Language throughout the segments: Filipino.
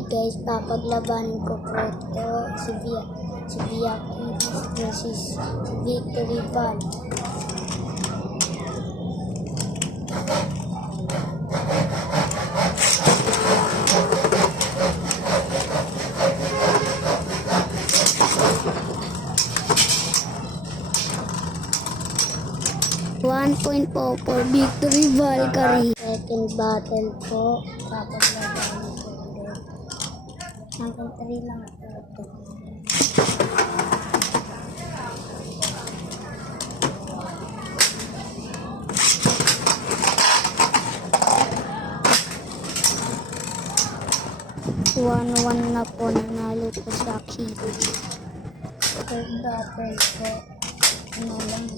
Hi guys, papaglabanin ko po ito si Via Kids versus si Victory Val. One point po for Victory Valkyrie. Second battle po, papaglabanin ko ulit. Hanggang 3 lang ito. One na po, nanalo po sa Kids. Third battle po, lang.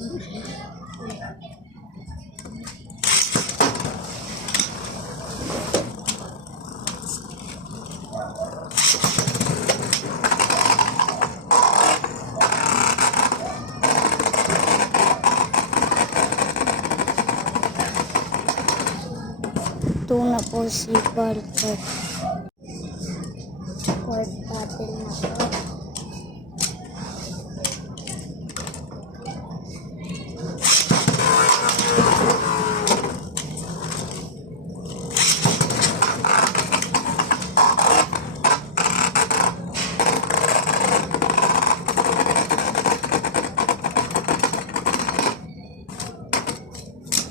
Ito na po si Barker. Fourth battle na po.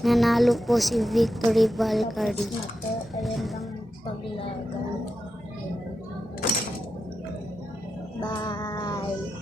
Nanalo po si Victory Valkyrie. Ayun lang paglaban. Bye!